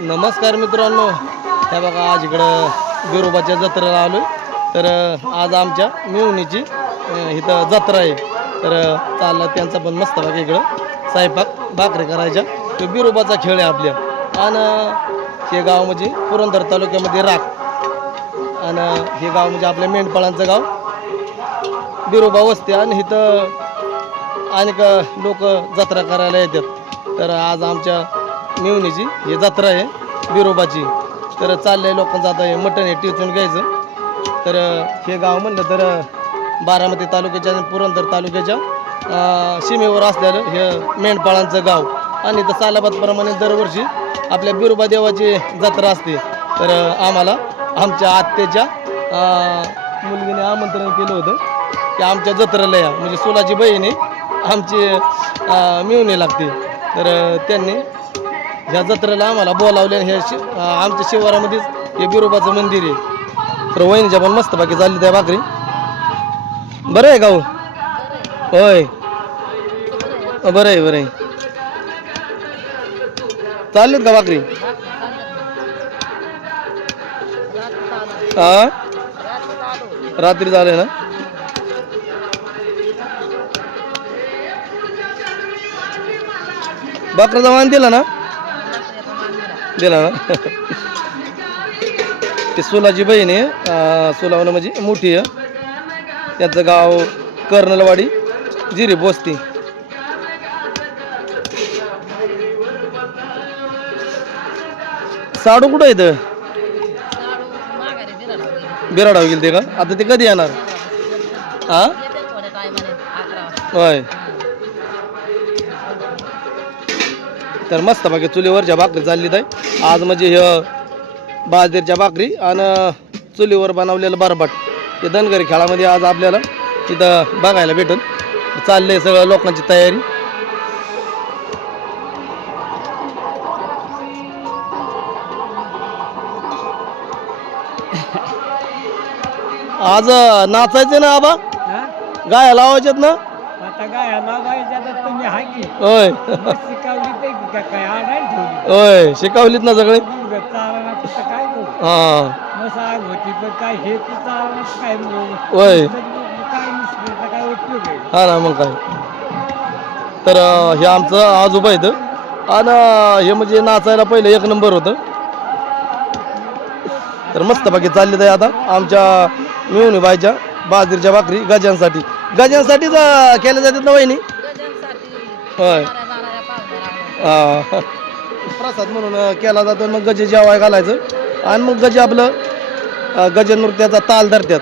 नमस्कार मित्रांनो. हे बघा आज इकडं बिरोबाच्या जत्रेला आलो तर आज आमच्या मिळवणीची इथं जत्रा आहे. तर चालला त्यांचा पण मस्त बघा इकडं स्वयंपाक भाकरी करायच्या. तो बिरोबाचा खेळ आहे आपल्या. आणि हे गाव म्हणजे पुरंदर तालुक्यामध्ये राख. आणि हे गाव म्हणजे आपल्या मेंढपाळांचं गाव. बिरोबा वसते आणि इथं अनेक लोक जत्रा करायला येतात. तर आज आमच्या मिवणीची ही जत्रा आहे बिरोबाची तर चाललंय लोकांचं आता हे मटण हे टिचून घ्यायचं. तर हे गाव म्हणलं तर बारामती तालुक्याच्या आणि पुरंदर तालुक्याच्या सीमेवर असलेलं हे मेंढपाळांचं गाव. आणि तर सालाबादप्रमाणे दरवर्षी आपल्या बिरोबा देवाची जत्रा असते. तर आम्हाला आमच्या आत्याच्या मुलगीने आमंत्रण केलं होतं की आमच्या जत्रेला या. म्हणजे सोलाची बहिणी आमची मिळवणी लागते. तर त्यांनी ह्या जत्रेला आम्हाला बोलावले आणि ह्या शि आमच्या शिवारामध्येच हे बिरोबाचं मंदिर आहे. तर वहिनीच्या पण मस्त बाकी चालली त्या भाकरी. बरं आहे गाऊ हो? होय. बरं आहे बरं आहे. चाललेत का भाकरी? हा रात्री झाले ना? बकराचा मान दिला ना? दिला ना? ते सोलाची बहीण आहे अं, सोलावणं म्हणजे मोठी आहे. त्याचं गाव कर्नलवाडी जिरे बोस्ती. साडू कुठं येतं बिराडाव गेल ते का? आता ते कधी येणार? हा होय. तर मस्त बाकी चुलीवरच्या भाकरी चालली आहे. आज म्हणजे हे बाजरीच्या भाकरी आणि चुलीवर बनवलेलं बरबाट. ते धनगरी खेळामध्ये आज आपल्याला तिथं बघायला भेटल चाललंय सगळं लोकांची तयारी. आज नाचायचं ना आबा? गाया लावायच्यात ना? आता काय लावायच्या तुम्ही होय. होय शिकवलीत ना सगळे? हा. हे होय हा ना मग काय? तर हे आमचं आजोबा आहेत आणि हे म्हणजे नाचायला पहिलं एक नंबर होतं. तर मस्त बाकी चालले आहे आता आमच्या मिळून बायच्या बाजरीच्या भाकरी गजांसाठी. गजांसाठीच केल्या जातात ना वहिनी? होय. हा. प्रसाद म्हणून अं, केला जातो मग गजे जेवाय घालायचं. आणि मग गजे आपलं अं, गज नृत्याचा ताल धरतात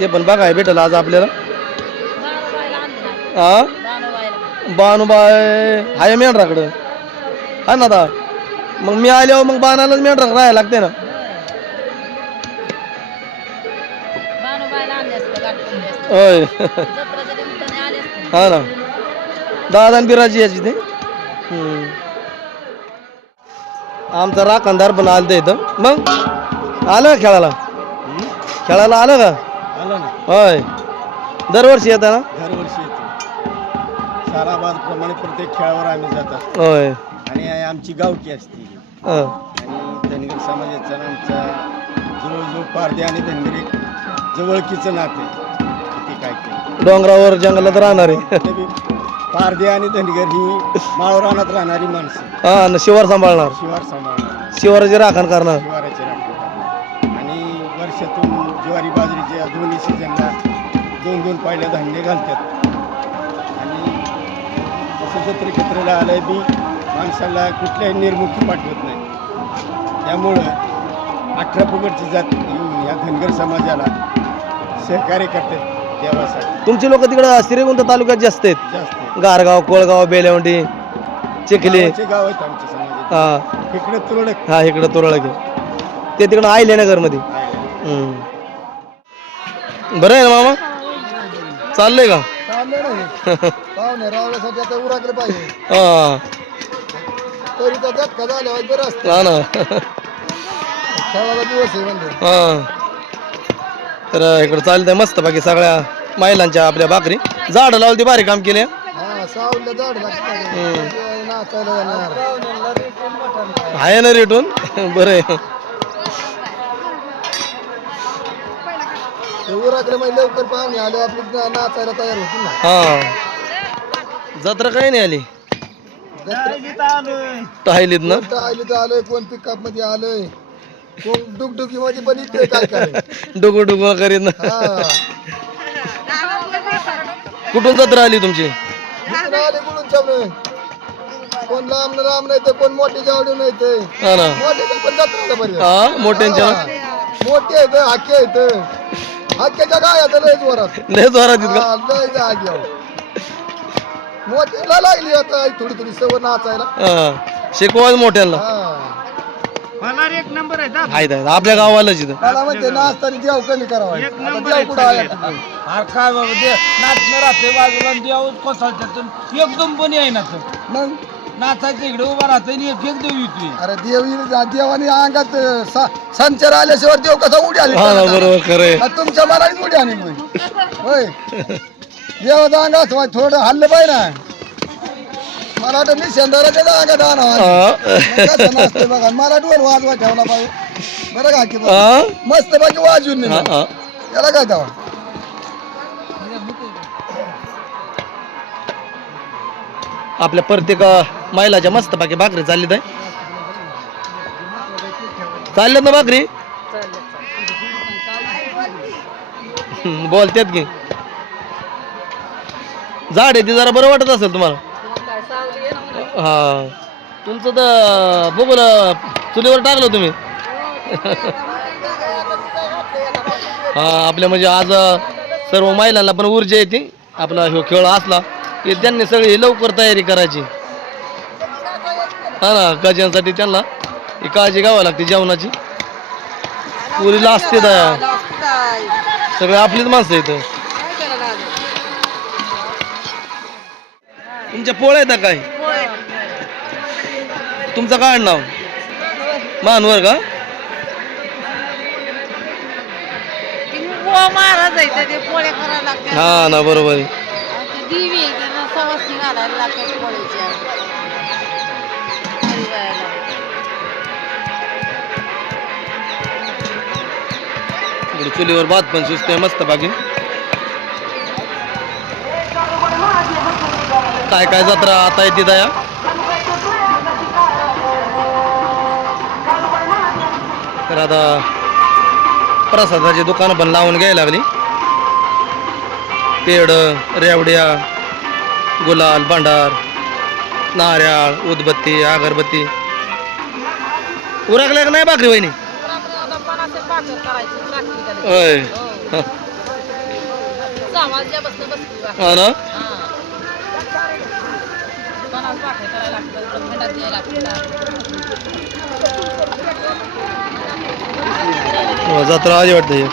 ते पण बघाय भेटलं आज आपल्याला. हा? बानुबाय हाय मेंढराकडं. हा ना आता मग मी आल्यावर मग बाणालाच मेंढरा राहायला लागते ना. होय. हा ना. दादा आणि बिराजी याची ते. आमचा राखणदार पण आलं इथं. मग? आलं का खेळायला? खेळायला आलं का? आलं ना. होय. दरवर्षी येतं ना? दरवर्षी येतो. साराबाद प्रमाणे प्रत्येक खेळावर आम्ही जातात होय. आणि आमची गावकी असते. हं. आणि धनगर समाजाचा आणि आमचा जवळजवळ पारदे आणि धनगर एक जवळकीचं नाते किती काय केलं. डोंगरावर जंगलात राहणार. आहे पारदे आणि धनगर ही माळ रानात राहणारी माणसं. हा न शिवार सांभाळणार. शिवार सांभाळणार. शिवाराची राखण करणार. शिवाराचे राखण करणार. आणि वर्षातून ज्वारी बाजरीच्या दोन्ही सीझनला दोन दोन पायल्या धान्य घालतात. आणि असं जत्र एकत्रला आलंय बी माणसाला कुठल्याही निर्मुखी पाठवत नाही. त्यामुळं अठरा फुगडची जात येऊन या धनगर समाजाला सहकार्य करतात. देवासाठी. तुमची लोक तिकडं श्रीगोंदा तालुक्यात जास्त आहेत. जास्त गारगाव कोळगाव बेलवंडी चिखली. गावाचे गाव आहेत आमच्या समाजात हा. इकडे हा इकडं तुरळक आहे. ते तिकडं आयले नगरमध्ये आहे. हम्म. बरं आहे ना मामा? चाललंय का? पाहुणे रावल्यासाठी आता उराकडे पाहिजे. हा. तरी तर झटका झाल्यावर बरं असतं. हा ना. दिवस आहे म्हणजे हा. तर इकडं चालतंय मस्त बाकी सगळ्या महिलांच्या आपल्या भाकरी. झाडं लावली ती भारी काम केले. हा आहे ना रेटून. बरं आहे. लवकर पाहुणे आले आपली नाचायला तयार होती ना हा. जत्रा काही नाही आली. टायलीत ना. तर आलोय कोण पिकअपमध्ये आलोय. डुगडुगी मध्ये पण इथे काय काय डुगू डुगू करीत ना. हा. कुठून जत्रा आली तुमची? इकडे आले चमने कोण लांब लांब नाही तर कोण मोठे जावडे नाही ते. हा ना. मोठे पण जत्रा बरं हा मोठ्यांच्या? मोठे आहेत हाके आहेत हाक्याच्या काय आता लय जोरात. लय जोरात आहेत का? हा, लय जाग्यावर मोठ्याला लागली आता थोडी थोडी सवय नाचायला. हा शिकवा मोठ्यांना. हा. एक नंबर आहे आहेत आहेत. आपल्या गावालाच इथं. मला म्हणते नाचताना देव कमी करावा आता देव कुठं आहे आता? अरे काय बाबा ते नाचणं राहते बाजूला आणि देव कोसळतात. एकदम पण आहे ना तर मग? नाचायचं इकडे उभा राहते आणि एक एक देव येतोय. अरे देव देवाने अंगात स- संचार आल्याशिवाय देव कसा उडी आली हा ना बरोबर खरंय. तुमच्या मनाने उडी आली मग. होय. देवाचा अंगात थोडं हल्लं पाहिजे ना. मला वाटतं मी शेंदाराच्या बघा मला डोर वाजवा ठेवला पाहिजे. बरं का की? मस्त बाकी वाजून काय द्यावा आपल्या प्रत्येक महिलाच्या मस्त बाकी भाकरी चाललीत आहे चालल्यात ना भाकरी? हम्म, बोलतात की. झाड आहे ते जरा बरं वाटत असेल तुम्हाला. हा. तुमचं तर बघू ना चुलीवर टाकलं तुम्ही. हा आपल्या म्हणजे आज सर्व महिलांना पण ऊर्जा येते आपला ह्यो खेळ असला की त्यांनी सगळी लवकर तयारी करायची. हा ना गजांसाठी त्यांना ही काळजी घ्यावी लागते जेवणाची. पुरीला असते दया सगळे आपलीच माणसं इथं तुमच्या पोळ्या आहेत काय तुमचं काय नाव मानवर का? महाराज आहे ते पोळ्या करायला लागतात हा ना बरोबर आहे. ते आहे त्यांना घालायला लागतात पोळ्याच्या इकडे चुलीवर भात पण शिजतोय मस्त बाकी. काय काय जत्रा आता येते दया तर आता प्रसादाची दुकानं पण लावून घ्यायला लागली. पेड रेवड्या गुलाल भांडार नारळ उदबत्ती अगरबत्ती. उरकल्या का नाही भाकरी वहिनी? होय. हा ना? करायला लागतं थंडात द्यायला लागतं हो, जत्रा आली वाटतं हे.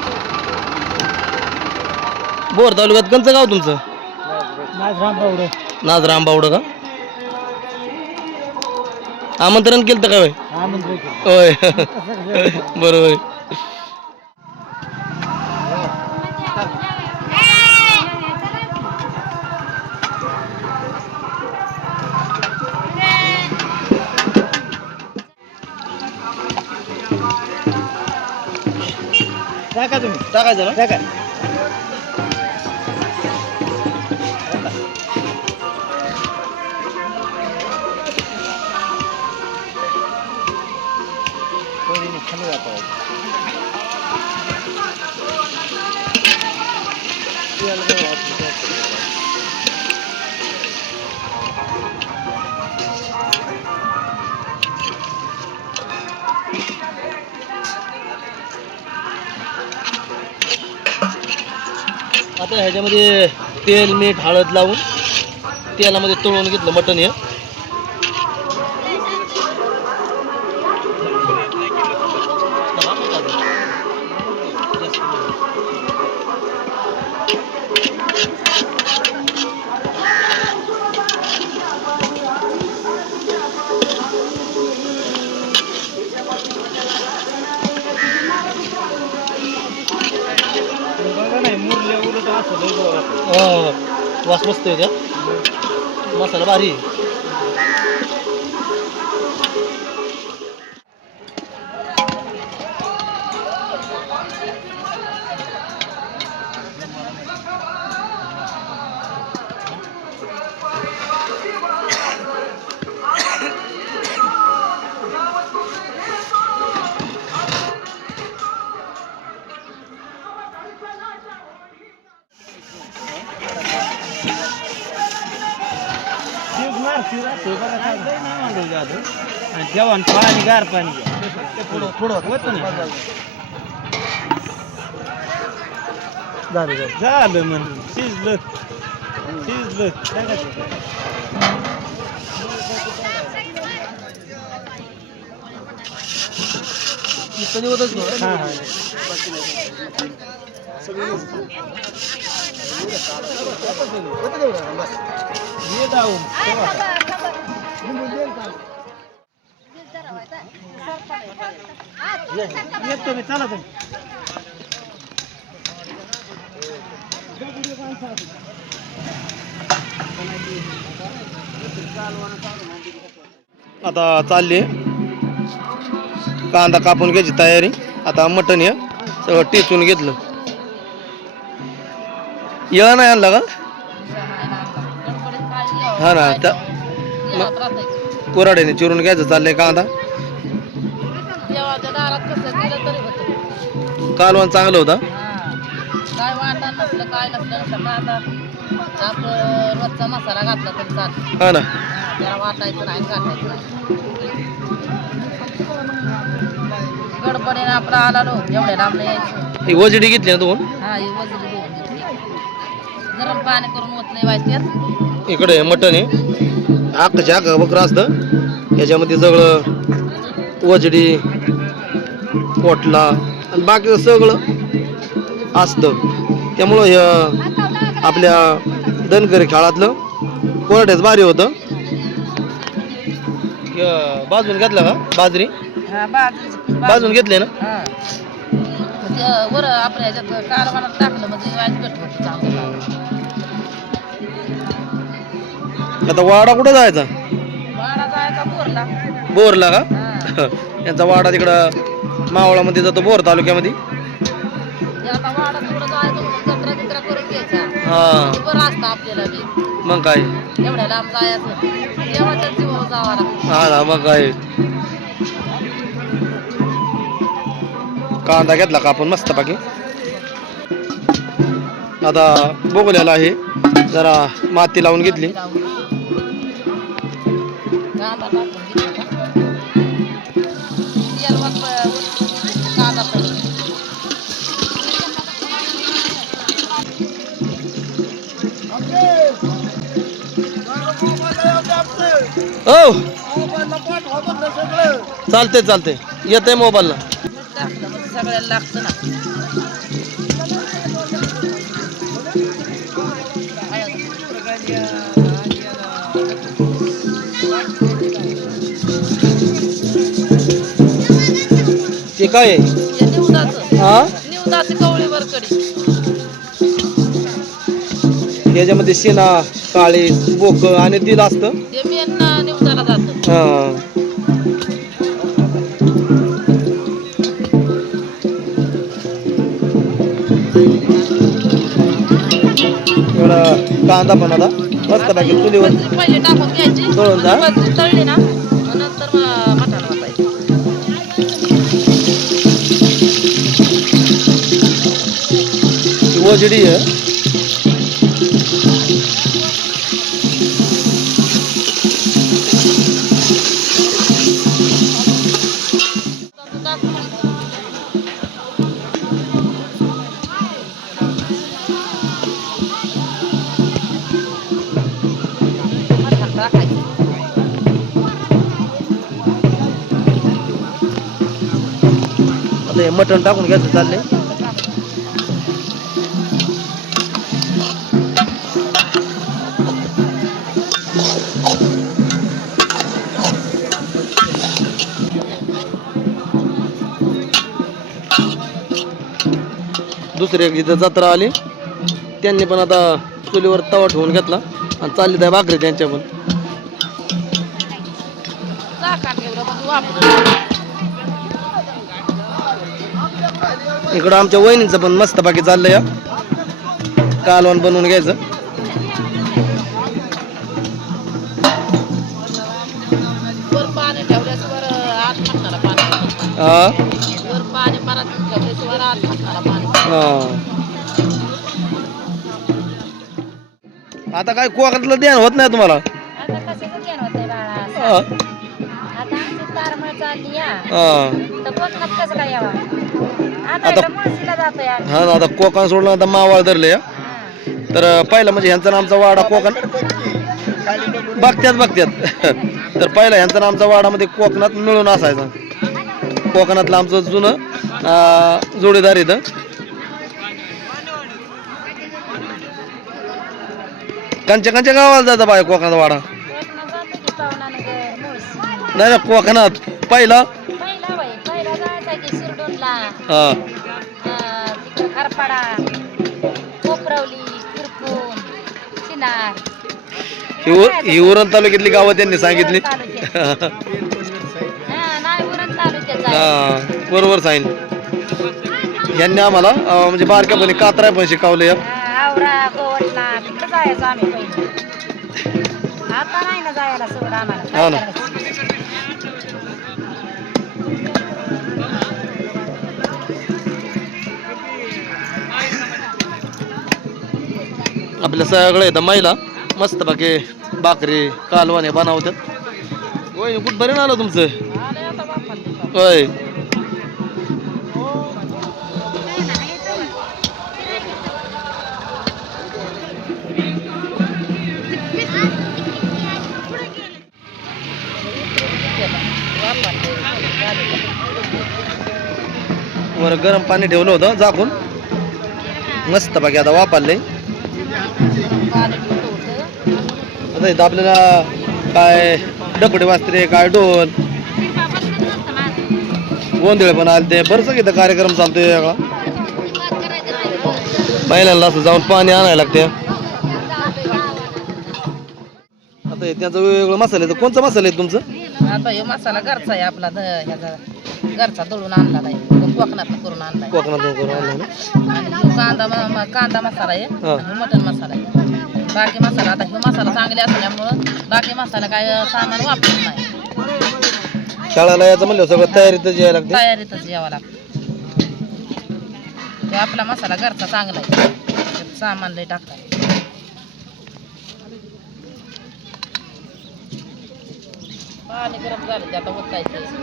बोर तालुक्यात कंचं गाव तुमचं? नाच रामबावडं का? आमंत्रण केलं का होय? होय. बरोबर. आहे. टाकायचं ना आता ह्याच्यामध्ये तेल मीठ हळद लावून तेलामध्ये तळून घेतलं मटण हे. का जेवण पाणी गार पाणी घ्या पुढं पुढं होतं ना. झालं झालं झालं म्हणून शिजलं शिजलं सांगा ते. कधी होतच हा येतो मी चला तुम्ही. आता चालली कांदा कापून घ्यायची तयारी. आता मटण हे सगळं टिचून घेतलं. येळा नाही आणला का? हा ना त्या कोराड्याने चिरून घ्यायचं चाललंय कांदा. दारात कसं तरी होतं. कालवण चांगलं होता. काय वाटा नसलं काय नसलं नसलं कांदा. आपलं रोजचा मसाला घातला तरी चालतो हा ना. त्याला वाटायचं नाही घालायचं नाही. गडबडीने आपला आला लो एवढ्या लांबला यायचं. ही वजडी घेतली ना दोन हा हे घेतली. गरम पाणी करून ओतले व्हायचं इकडे मटण आहे. आक बकरं असतं. याच्यामध्ये सगळं वजडी. पोटला आणि बाकी सगळं असतं. त्यामुळं हे आपल्या धनगरी खेळातलं कोरड्याच भारी होतं. हे बाजून घेतलं का? बाजरी? हा बाजरी. बाजून घेतले ना? म्हणजे वर आपल्या ह्याच्यात कारवानात टाकलं म्हणजे चांगलं. आता वाडा कुठं जायचा? वाडा जायचा बोरला. बोरला का? यांचा वाडा तिकडं मावळामध्ये जातो बोर तालुक्यामध्ये. हे हा. मग काय? हा ना मग काय? कांदा घेतला का आपण मस्त बाकी आता बघलेला आहे. जरा माती लावून घेतली. हो चालते चालते येते मोबाईलला. सगळ्याला लागतं ना. ते काय? आहे हे निवदाचं. हा? निवदाची कवळीवर कडी याच्यामध्ये शिना काळे बोक आणि तिल असतं? ते मेन हा. एवढा कांदा पण आता. मस्त बाकी चुलीवर पहिले टाकून घ्यायची. तळून जा. मग बाजरी तळली ना मग नंतर मग मटाला वाटायचं ही वजडी आहे. बटन टाकून घ्यायचं चाललंय. दुसरी एक जिथं जत्रा आली. त्यांनी पण आता चुलीवर तवा ठेवून घेतला. आणि चालली त्या भाकरी त्यांच्या पण. इकडं आमच्या वहिनीचं पण मस्त बाकी चाललंय. या कालवण बनवून घ्यायचं. आत काय कोकणातलं ध्यान होत नाही तुम्हाला? आता आता इकडं मुळशीला जातोय आम्ही. हा ना आता कोकण सोडलं आता मावाळ धरले. तर पहिला म्हणजे ह्यांचा आमचा वाडा कोकण बघत्यात बघत्यात तर पहिला ह्यांचा आमचा वाडामध्ये कोकणात मिळून असायचा कोकणातलं आमचं जुनं जोडीदार इथं कंच्या कंच्या गावाला जायचं बाय कोकणात वाडा. नाही ना कोकणात पहिला हा. कोपरवली किरपून चिनार. ही ही उरण तालुक्यातली गावं त्यांनी सांगितली. हा. हा बरोबर सांगितलं यांनी आम्हाला म्हणजे बारक्यापणी कात्राय पण शिकवलं या हा, आता नाही ना जायला सगळं आम्हाला. आपल्या सगळं येतं महिला मस्त बाकी भाकरी कालवाने बनवतात. होय कुठं बरे आलं तुमचं? होय. वर गरम पाणी ठेवलं होतं झाकून. मस्त बाकी आता वापरले आता इथं आपल्याला काय डपडे वाजते काय डोल गोंधळ पण आले ते बरंच इथं कार्यक्रम चालतोय वेगळा. पहिल्यांदा असं जाऊन पाणी आणायला लागते. आता हे त्यांचं वेगवेगळं मसाले तर कोणचा मसाला आहे तुमचं? आता हे मसाला घरचा आहे आपला द- ह्याचा. घरचा दळून आणला नाही. कोकणातनं करून आणलाय. कोकणातून करून आणलं ना? आणि ह्यो कांदा म- म- कांदा मसाला आहे. हा. आणि मटन मसाला आहे. बाकी मसाला आता ह्यो मसाला चांगले असल्यामुळं बाकी मसाला काय सामान वापरत नाही. शाळेला यायचं म्हणलं सगळं तयारीतच यायला लागते? तयारीतच यावं लागतं. तो आपला मसाला घरचा चांगला आहे. त्यात सामान लय टाकतात. पाणी गरम झालं ते आता ओतायचं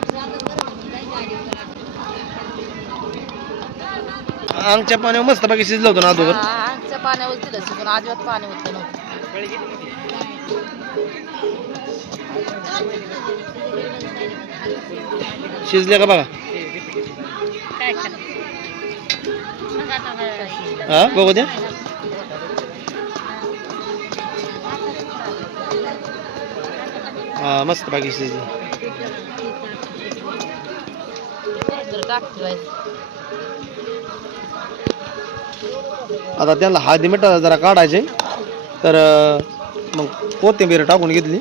आमच्या पाण्यावर मस्त बाकी शिजलं होतं ना अगोदर. आमच्या पाण्यावर दिलं शिकून अजिबात पाणी होतं नव्हतं शिजले का बघा? काय करायचं? हा बघू द्या. हा मस्त बाकी शिजले. टाकते आता त्यांना हळदी मिठा जरा काढायचे. तर मग कोथिंबीर टाकून घेतली.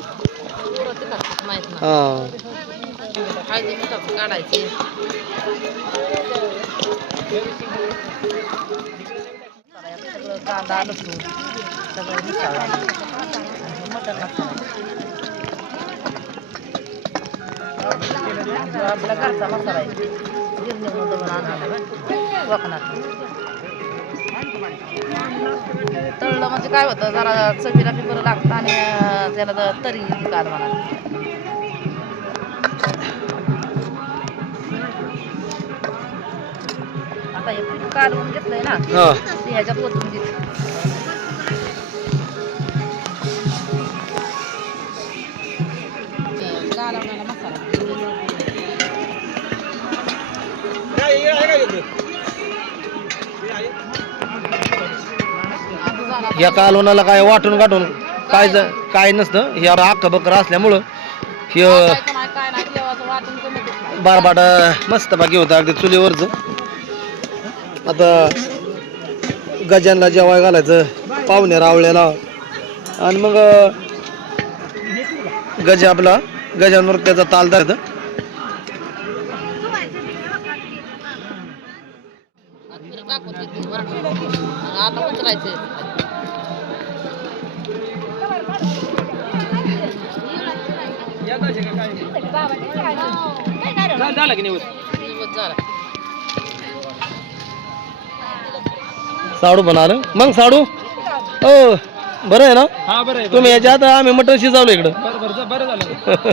हां. कांदा लसूण सगळं मटण मसाला आपला घरचा मसाला आहे. कोकणात तळलं म्हणजे काय होतं जरा चवीला बी बरं लागतं आणि त्याला तरी काल म्हणा. आता हे घेतलंय ना. हा. ह्याच्यात ओतून घेते या कालवणाला काय वाटून गाठून काय ज- काय नसतं. हे अख्खं बकर असल्यामुळं हे वाटायचं नाही काय नाही देवाचं वाटून कमी घेतलं बारबाट मस्त बाकी होतं अगदी चुलीवरचं. आता गजांना जेवाय घालायचं पाहुणे रावळ्याला. आणि मग गज आपला गजांवर त्याचा ताल धरतं. आता. आणि आता उचलायचे. दिवस झाला साडू पण आलं मग साडू? हो बरं आहे ना? हा बरं आहे तुम्ही याच्या आता आम्ही मटण शिजवलं इकडं. बरं बरं बरं झालं.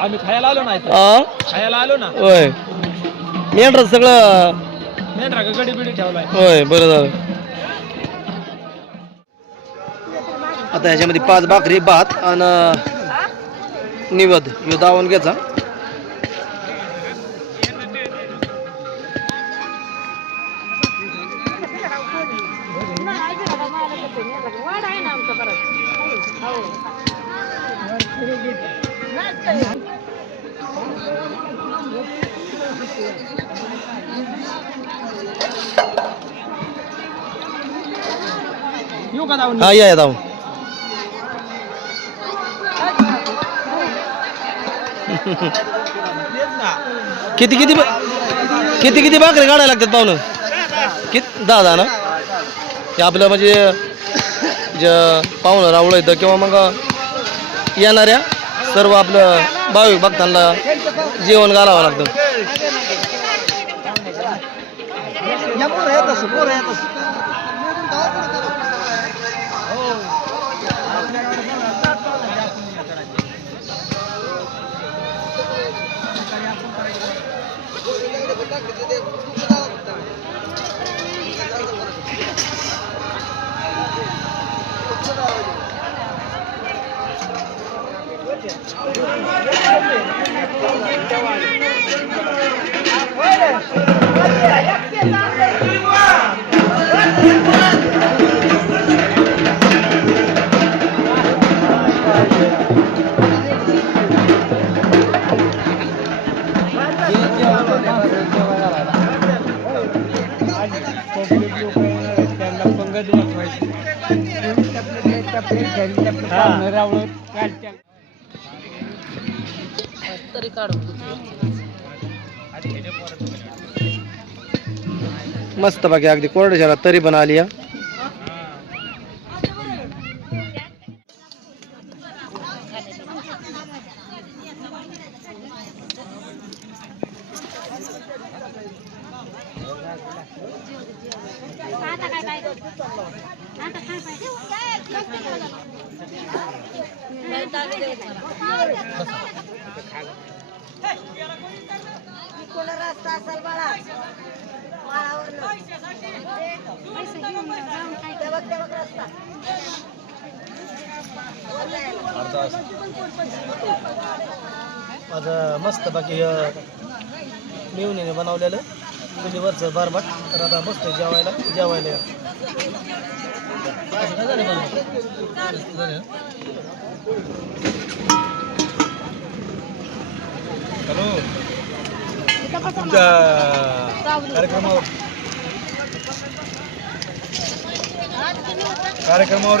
आम्ही खायला आलो ना इथं. हा खायला आलो ना. होय. मेंढर सगळं मेंढरा का गडी बिडी ठेवलाय. होय बरं झालं. आता ह्याच्यामध्ये पाच भाकरी भात आणि निवद. ह्यो दावून घ्यायचा. हा या या किती किती बा- किती किती भाकरी काढायला लागतात पाहुणं? किती दहा दहा ना? हे आपलं म्हणजे जे पाहुणं रावळ येतं किंवा मग येणाऱ्या सर्व आपलं भाविक भक्तांना जेवण घालावं लागतं. तरी मस्त बाकी अगदी कोरड्या शहरात तरी पण आली या माझं मस्त बाकी मिळून बनवलेलं चुलीवरचं बारबाट तर आता बसतोय जेवायला जेवायला या. असं काय झालं बनवून? झालं? कार्यक्रमावर कार्यक्रमावर